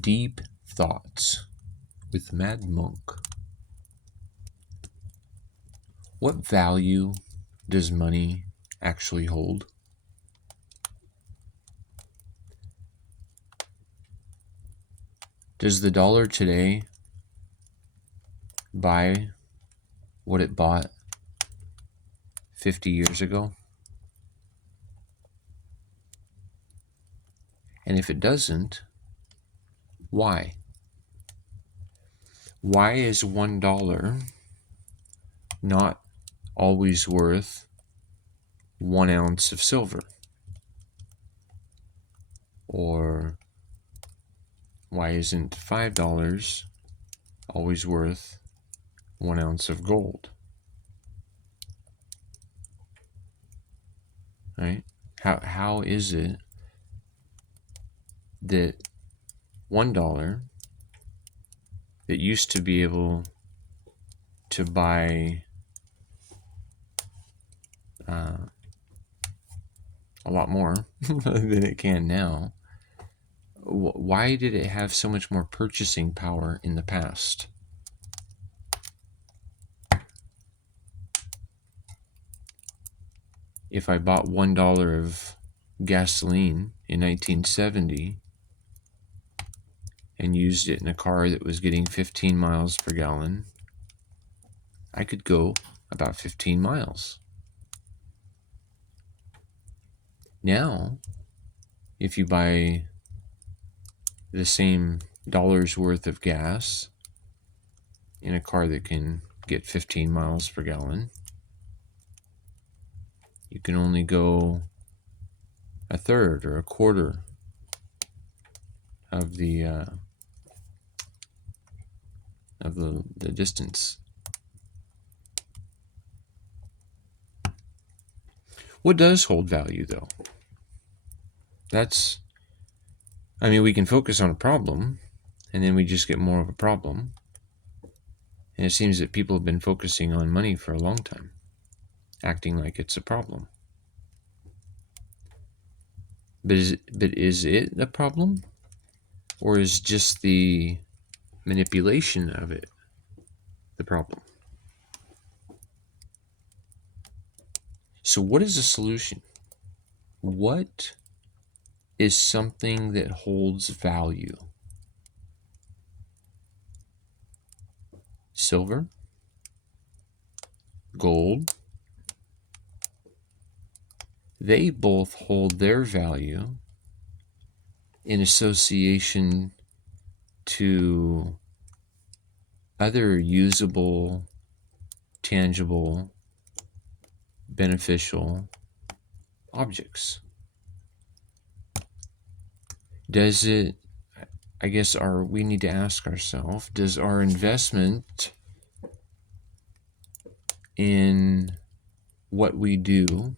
Deep Thoughts with Mad Monk. What value does money actually hold? Does the dollar today buy what it bought 50 years ago? And if it doesn't, why? Why is $1 not always worth 1 ounce of silver? Or why isn't $5 always worth 1 ounce of gold? Right? How is it that $1 that used to be able to buy a lot more than it can now, why did it have so much more purchasing power in the past? If I bought $1 of gasoline in 1970 and used it in a car that was getting 15 miles per gallon, I could go about 15 miles. Now, if you buy the same dollar's worth of gas in a car that can get 15 miles per gallon, you can only go a third or a quarter of the distance. What does hold value, though? We can focus on a problem, and then we just get more of a problem. And it seems that people have been focusing on money for a long time, acting like it's a problem. But is it a problem? Or is just the manipulation of it the problem? So what is the solution? What is something that holds value? Silver? Gold? They both hold their value in association to other usable, tangible, beneficial objects. Does it, we need to ask ourselves, does our investment in what we do,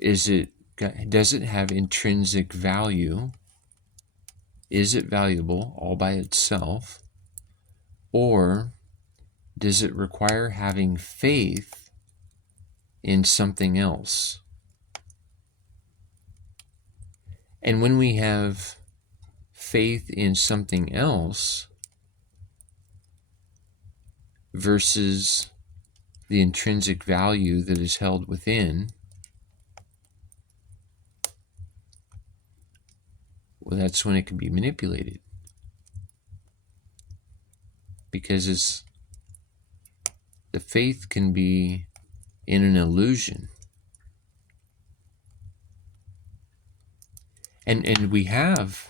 does it have intrinsic value? Is it valuable all by itself? Or does it require having faith in something else? And when we have faith in something else versus the intrinsic value that is held within, well, that's when it can be manipulated. Because the faith can be in an illusion. And we have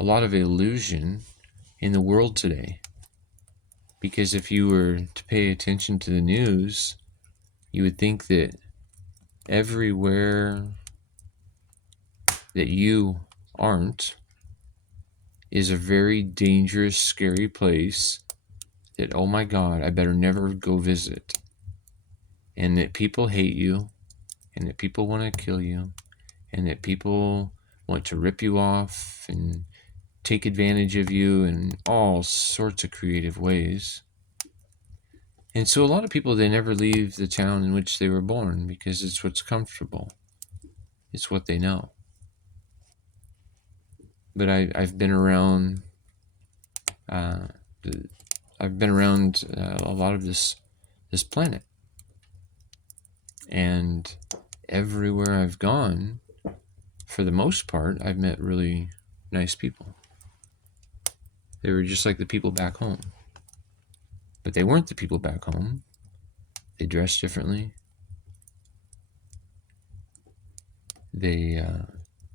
a lot of illusion in the world today. Because if you were to pay attention to the news, you would think that everywhere that you aren't is a very dangerous, scary place that, oh my God, I better never go visit. And that people hate you, and that people want to kill you, and that people want to rip you off and take advantage of you in all sorts of creative ways. And so a lot of people, they never leave the town in which they were born because it's what's comfortable. It's what they know. but I've been around. Uh, I've been around a lot of this planet, and everywhere I've gone, for the most part, I've met really nice people. They were just like the people back home, but they weren't the people back home. They dressed differently. They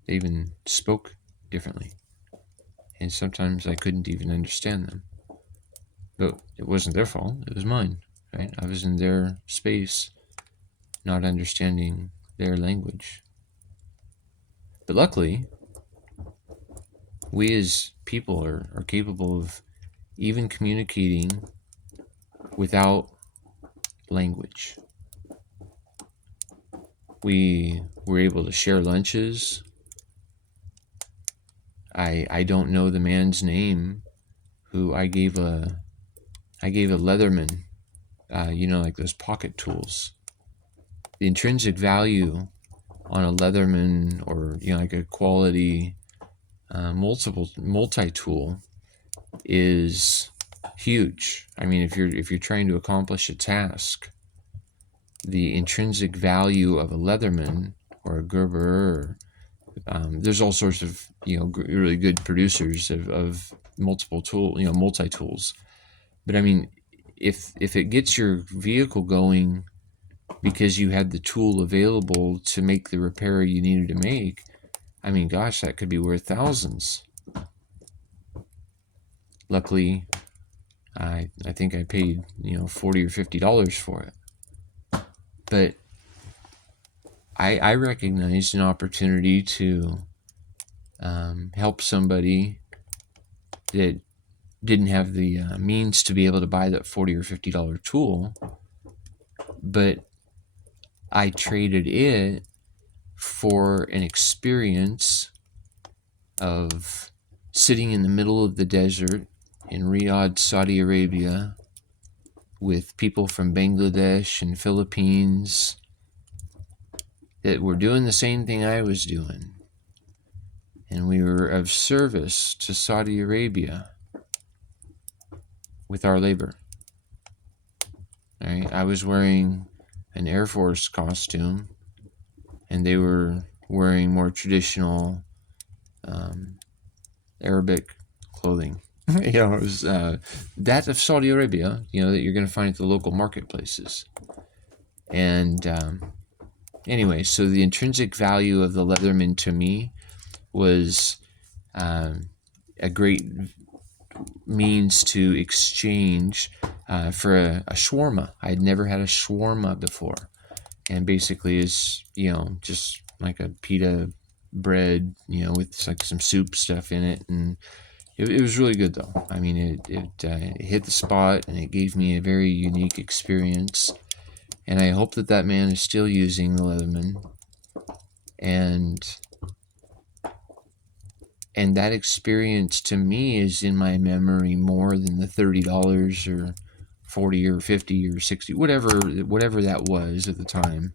even spoke differently, and sometimes I couldn't even understand them. But it wasn't their fault; it was mine. Right? I was in their space, not understanding their language. But luckily, we as people are capable of even communicating without language. We were able to share lunches. I don't know the man's name who I gave a Leatherman, like those pocket tools. The intrinsic value on a Leatherman, or like a quality multi-tool, is huge. I mean, if you're trying to accomplish a task, the intrinsic value of a Leatherman or a Gerber, there's all sorts of really good producers of multi tools. But I mean, if it gets your vehicle going because you had the tool available to make the repair you needed to make, I mean, gosh, that could be worth thousands. Luckily, I think I paid $40 or $50 for it. But I recognized an opportunity to help somebody that didn't have the means to be able to buy that $40 or $50 tool, but I traded it for an experience of sitting in the middle of the desert in Riyadh, Saudi Arabia, with people from Bangladesh and Philippines that were doing the same thing I was doing. And we were of service to Saudi Arabia with our labor. Right? I was wearing an Air Force costume, and they were wearing more traditional Arabic clothing. It was that of Saudi Arabia, that you're going to find at the local marketplaces. And anyway, so the intrinsic value of the Leatherman to me was a great means to exchange for a shawarma. I'd never had a shawarma before, and basically is just like a pita bread, with like some soup stuff in it, and it was really good though. I mean, it hit the spot, and it gave me a very unique experience. And I hope that man is still using the Leatherman, and that experience to me is in my memory more than the $30 or 40 or 50 or 60, whatever that was at the time.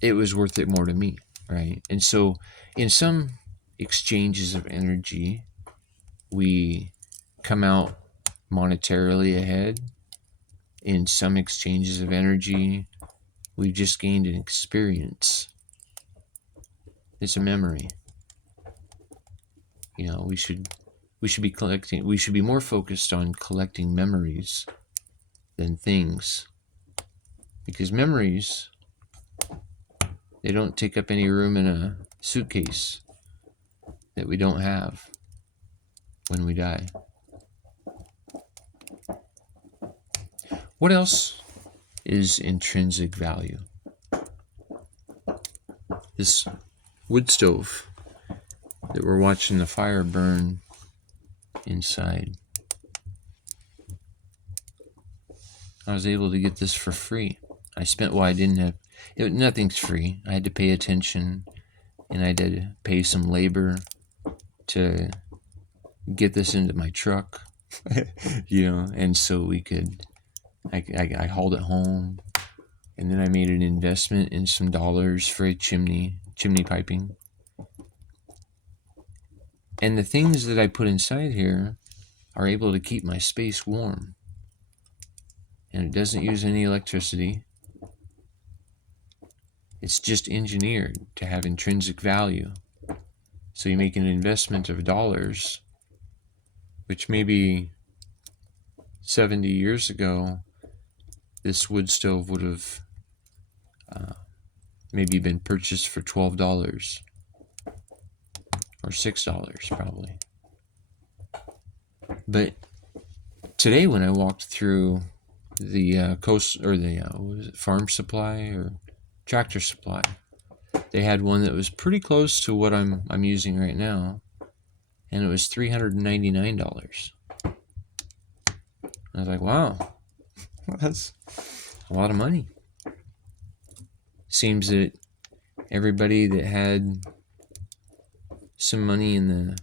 It was worth it more to me, right? And so in some exchanges of energy, we come out monetarily ahead. In some exchanges of energy, we've just gained an experience. It's a memory. We should be collecting. We should be more focused on collecting memories than things, because memories, they don't take up any room in a suitcase that we don't have when we die. What else is intrinsic value? This wood stove that we're watching the fire burn inside. I was able to get this for free. I didn't have nothing's free. I had to pay attention, and I had to pay some labor to get this into my truck, and so we could, I hauled it home, and then I made an investment in some dollars for a chimney piping. And the things that I put inside here are able to keep my space warm. And it doesn't use any electricity. It's just engineered to have intrinsic value. So you make an investment of dollars, which maybe 70 years ago, this wood stove would have maybe been purchased for $12 or $6 probably. But today when I walked through the coast or the what was it, farm supply or tractor supply, they had one that was pretty close to what I'm using right now, and it was $399. I was like, wow, that's a lot of money. Seems that everybody that had some money in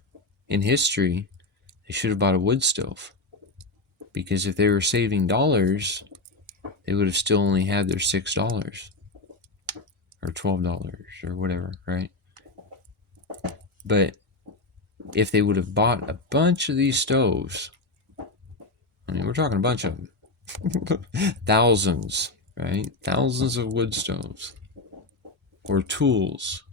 history, they should have bought a wood stove, because if they were saving dollars, they would have still only had their $6 or $12 or whatever, right? But if they would have bought a bunch of these stoves, I mean, we're talking a bunch of them, thousands, right? Thousands of wood stoves or tools,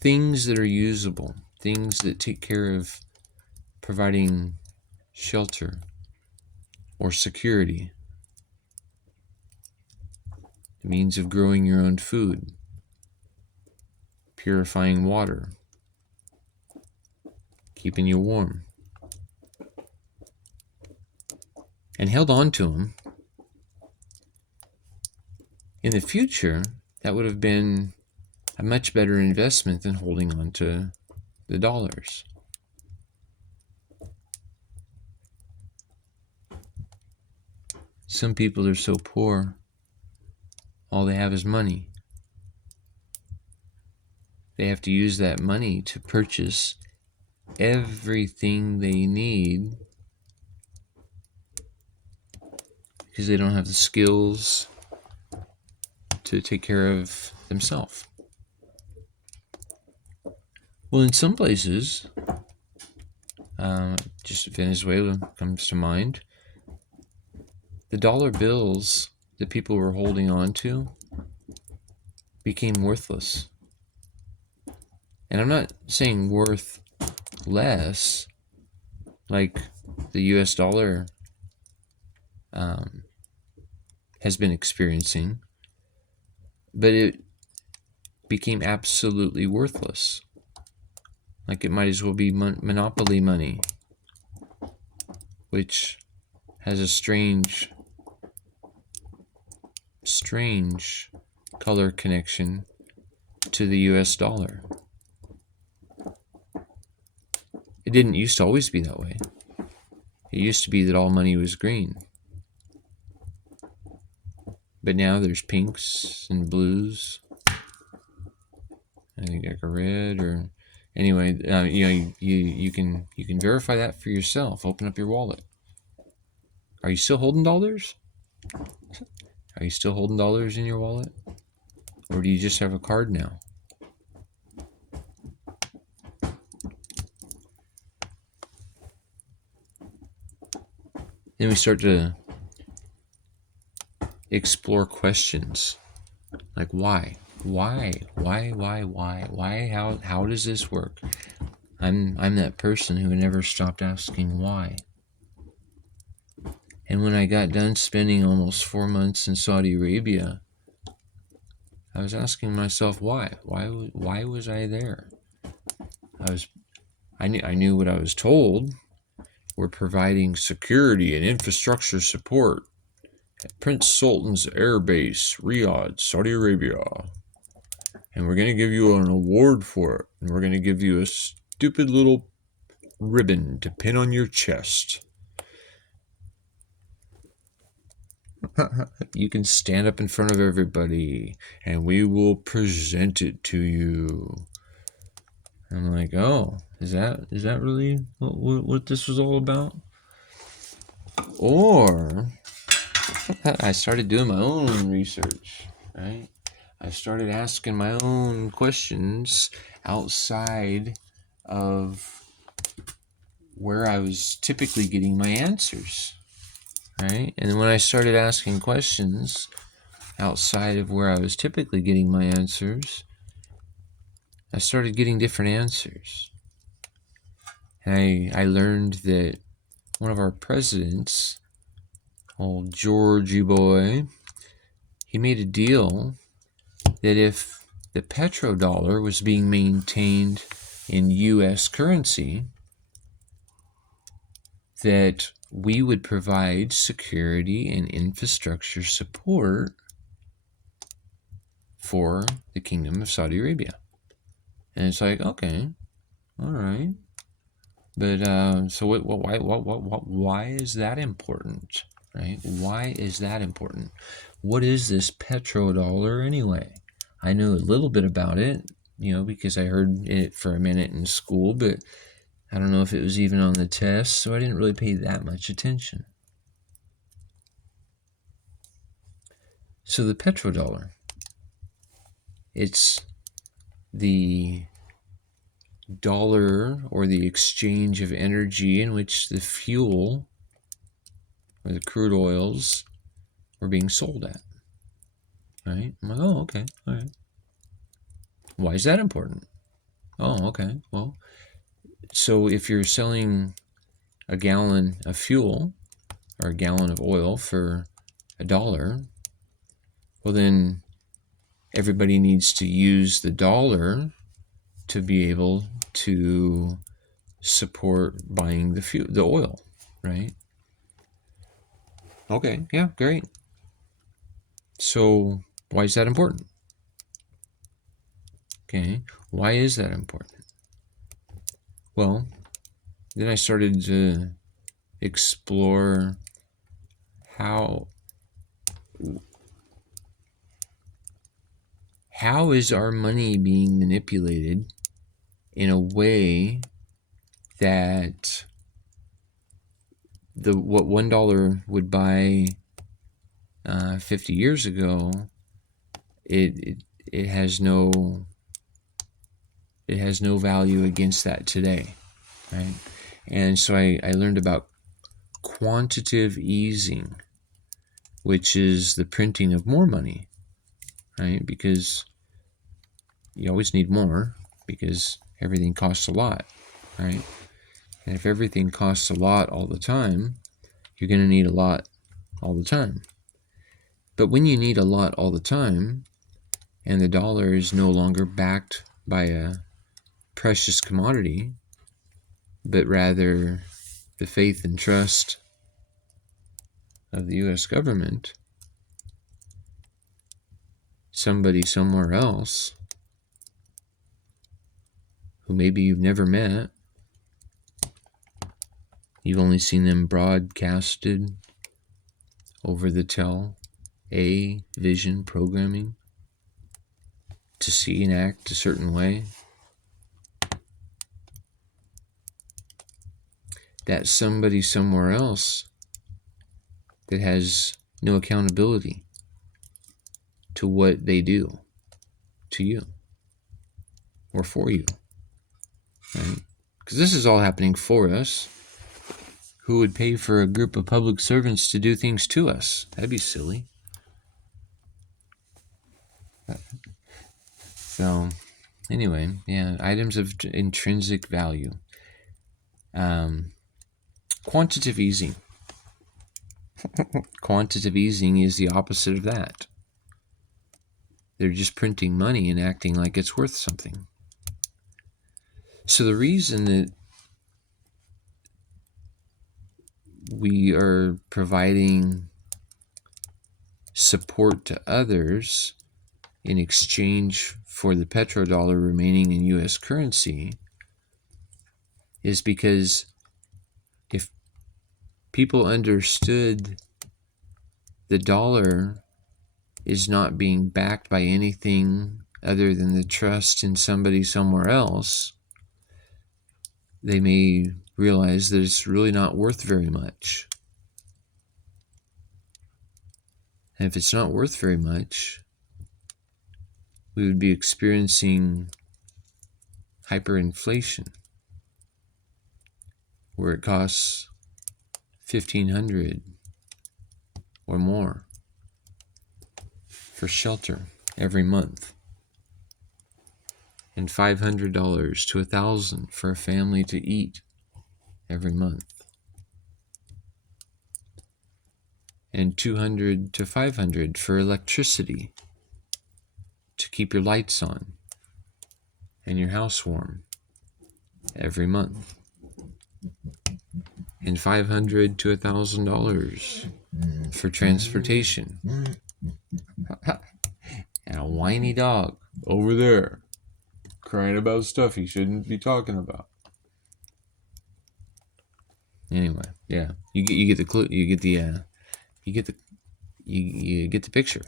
things that are usable, things that take care of providing shelter or security, the means of growing your own food, purifying water, keeping you warm, and held on to them. In the future, that would have been a much better investment than holding on to the dollars. Some people are so poor, all they have is money. They have to use that money to purchase everything they need because they don't have the skills to take care of themselves. Well, in some places, just Venezuela comes to mind, the dollar bills that people were holding on to became worthless. And I'm not saying worth less, like the US dollar has been experiencing, but it became absolutely worthless. Like it might as well be monopoly money, which has a strange color connection to the US dollar. It didn't used to always be that way. It used to be that all money was green. But now there's pinks and blues. I think like a red or anyway, you can verify that for yourself. Open up your wallet. Are you still holding dollars? Are you still holding dollars in your wallet? Or do you just have a card now? Then we start to explore questions like why, how does this work? I'm that person who never stopped asking why. And when I got done spending almost 4 months in Saudi Arabia, I was asking myself why was I there? I knew what I was told. We're providing security and infrastructure support at Prince Sultan's Air Base, Riyadh, Saudi Arabia. And we're going to give you an award for it. And we're going to give you a stupid little ribbon to pin on your chest. You can stand up in front of everybody and we will present it to you. I'm like, oh, is that really what this was all about? Or I started doing my own research, right? I started asking my own questions outside of where I was typically getting my answers, right? And when I started asking questions outside of where I was typically getting my answers, I started getting different answers. And I learned that one of our presidents, old Georgie boy, he made a deal that if the petrodollar was being maintained in U.S. currency, that we would provide security and infrastructure support for the Kingdom of Saudi Arabia. And it's like, okay, all right. But so why is that important, right? Why is that important? What is this petrodollar anyway? I knew a little bit about it, because I heard it for a minute in school, but I don't know if it was even on the test, so I didn't really pay that much attention. So the petrodollar, it's the dollar or the exchange of energy in which the fuel or the crude oils were being sold at, right? I'm like, oh, okay, all right. Why is that important? Oh, okay. Well, so if you're selling a gallon of fuel or a gallon of oil for $1, well, then everybody needs to use the dollar to be able to support buying the oil, right? Okay, yeah, great. So why is that important? Okay, why is that important? Well, then I started to explore how is our money being manipulated in a way that what $1 would buy 50 years ago, it has no value against that today, right? And so I learned about quantitative easing, which is the printing of more money, right? Because you always need more, because everything costs a lot, right? And if everything costs a lot all the time, you're going to need a lot all the time. But when you need a lot all the time, and the dollar is no longer backed by a precious commodity, but rather the faith and trust of the U.S. government, somebody somewhere else who maybe you've never met, you've only seen them broadcasted over the vision programming to see and act a certain way, that somebody somewhere else that has no accountability to what they do to you or for you, right? Because this is all happening for us. Who would pay for a group of public servants to do things to us? That'd be silly. So, anyway, yeah, items of intrinsic value. Quantitative easing. Quantitative easing is the opposite of that. They're just printing money and acting like it's worth something. So the reason that we are providing support to others in exchange for the petrodollar remaining in U.S. currency is because if people understood the dollar is not being backed by anything other than the trust in somebody somewhere else, they may realize that it's really not worth very much. And if it's not worth very much, we would be experiencing hyperinflation, where it costs $1,500 or more for shelter every month, and $500 to $1,000 for a family to eat every month, and $200 to $500 for electricity to keep your lights on and your house warm every month, and $500 to $1,000 for transportation. And a whiny dog over there crying about stuff he shouldn't be talking about. Anyway, yeah, you get the clue. You get the you get the picture.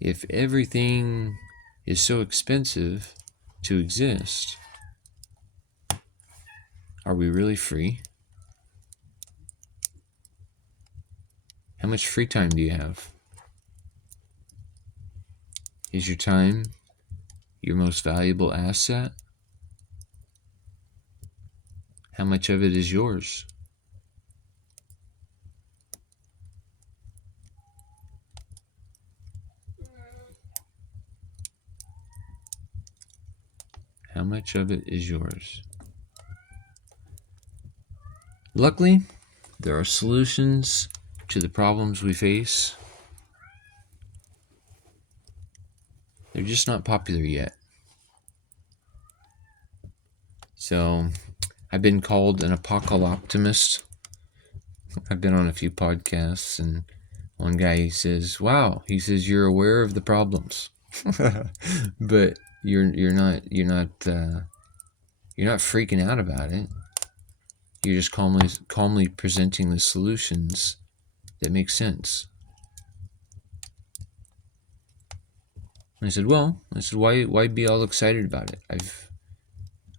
If everything is so expensive to exist, are we really free? How much free time do you have? Is your time your most valuable asset? How much of it is yours? How much of it is yours? Luckily, there are solutions to the problems we face. They're just not popular yet. So, I've been called an apocalyptimist. I've been on a few podcasts, and one guy says, "Wow," he says, "you're aware of the problems, but you're not freaking out about it. You're just calmly presenting the solutions that make sense." And I said, why be all excited about it?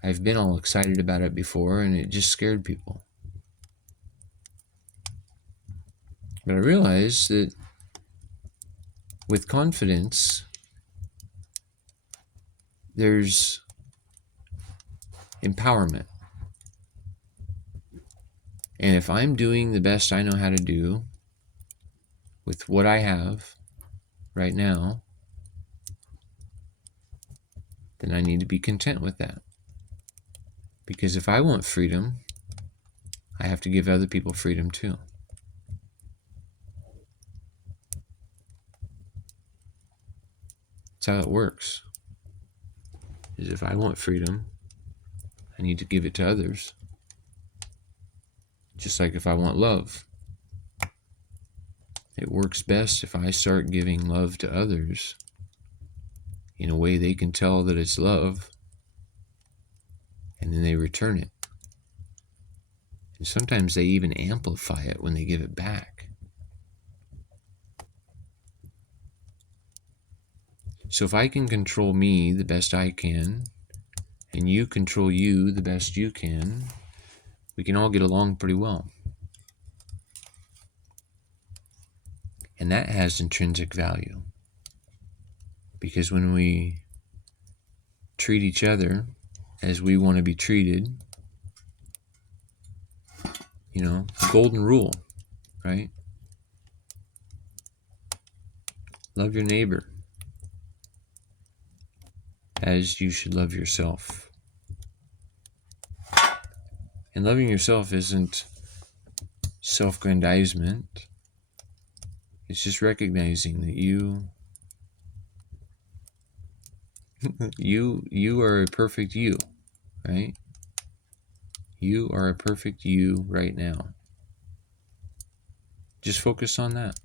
I've been all excited about it before, and it just scared people. But I realized that with confidence, there's empowerment. And if I'm doing the best I know how to do with what I have right now, then I need to be content with that. Because if I want freedom, I have to give other people freedom too. That's how it works. Is if I want freedom, I need to give it to others. Just like if I want love. It works best if I start giving love to others in a way they can tell that it's love, and then they return it. And sometimes they even amplify it when they give it back. So if I can control me the best I can, and you control you the best you can, we can all get along pretty well. And that has intrinsic value. Because when we treat each other as we want to be treated, golden rule, right? Love your neighbor as you should love yourself. And loving yourself isn't self-aggrandizement. It's just recognizing that you are a perfect you, right? You are a perfect you right now. Just focus on that.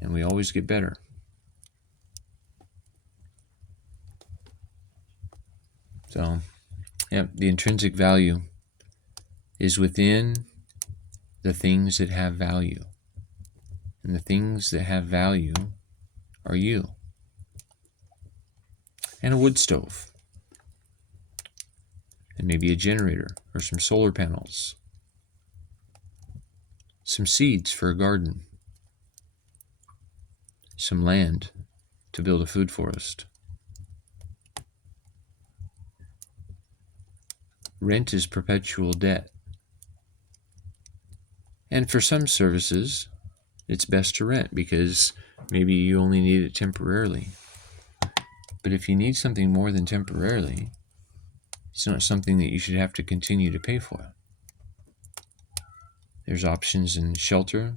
And we always get better. So, the intrinsic value is within the things that have value. And the things that have value are you. And a wood stove. And maybe a generator or some solar panels. Some seeds for a garden. some land to build a food forest. Rent is perpetual debt. And for some services, it's best to rent because maybe you only need it temporarily. But if you need something more than temporarily, it's not something that you should have to continue to pay for. There's options in shelter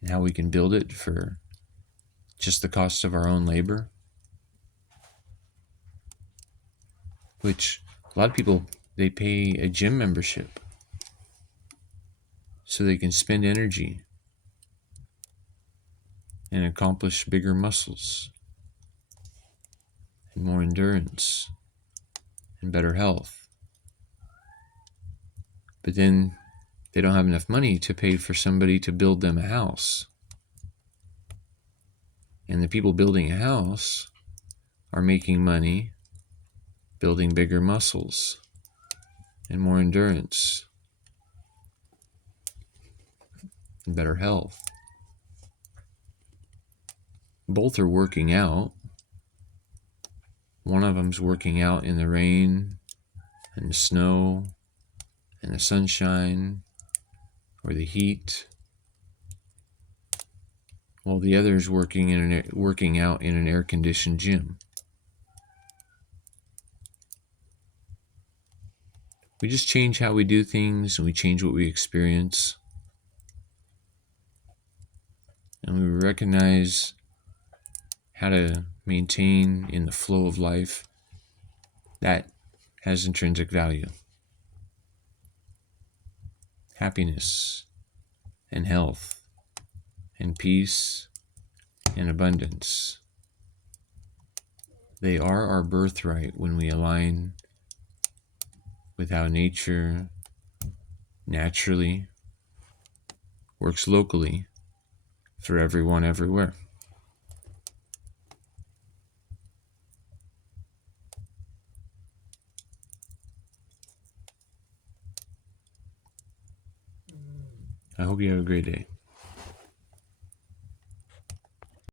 and how we can build it for just the cost of our own labor, which a lot of people, they pay a gym membership so they can spend energy and accomplish bigger muscles and more endurance and better health. But then they don't have enough money to pay for somebody to build them a house. And the people building a house are making money building bigger muscles and more endurance and better health. Both are working out. One of them's working out in the rain and the snow and the sunshine or the heat, while the other is working out in an air-conditioned gym. We just change how we do things, and we change what we experience. And we recognize how to maintain in the flow of life that has intrinsic value. Happiness and health and peace and abundance. They are our birthright when we align with how nature naturally works locally for everyone everywhere. I hope you have a great day.